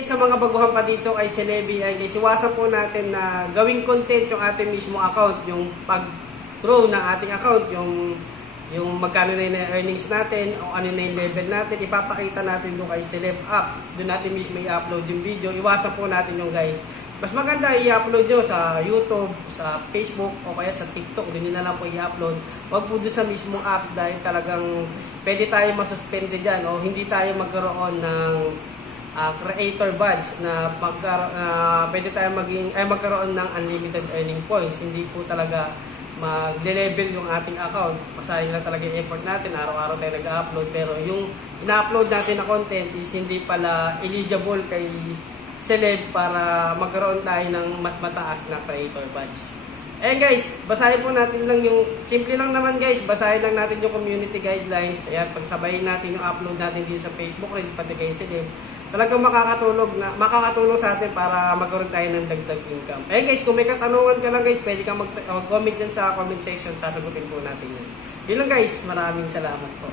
Sa mga baguhan pa dito kay Celebi, ay guys, iwasan po natin na gawing content yung ating mismo account, yung pag-grow ng ating account, yung magkano na yung earnings natin, o ano na yung level natin, ipapakita natin doon kay Celeb app. Doon natin mismo i-upload yung video. Iwasan po natin yung guys. Mas maganda i-upload nyo sa YouTube, sa Facebook, o kaya sa TikTok. Doon na lang po i-upload. Huwag po doon sa mismo app dahil talagang pwede tayo masuspende dyan o hindi tayo magkaroon ng creator badge na pwede tayo magkaroon ng unlimited earning points. Hindi po talaga mag-level yung ating account. Masayang lang talaga yung effort natin. Araw-araw tayo nag-upload. Pero yung ina-upload natin na content is hindi pala eligible kay Celeb para magkaroon tayo ng mas mataas na creator badge. Eh guys, basahin po natin lang yung, simple lang naman guys, basahin lang natin yung community guidelines. Ayan, pagsabayin natin yung upload natin dito sa Facebook, rin pati kay Celeb. Talagang makakatulong sa atin para magkaroon tayo ng dagdag income. Eh guys, kung may katanungan ka lang guys, pwede kang mag-comment dyan sa comment section, sasagutin po natin yun. Yun lang guys, maraming salamat po.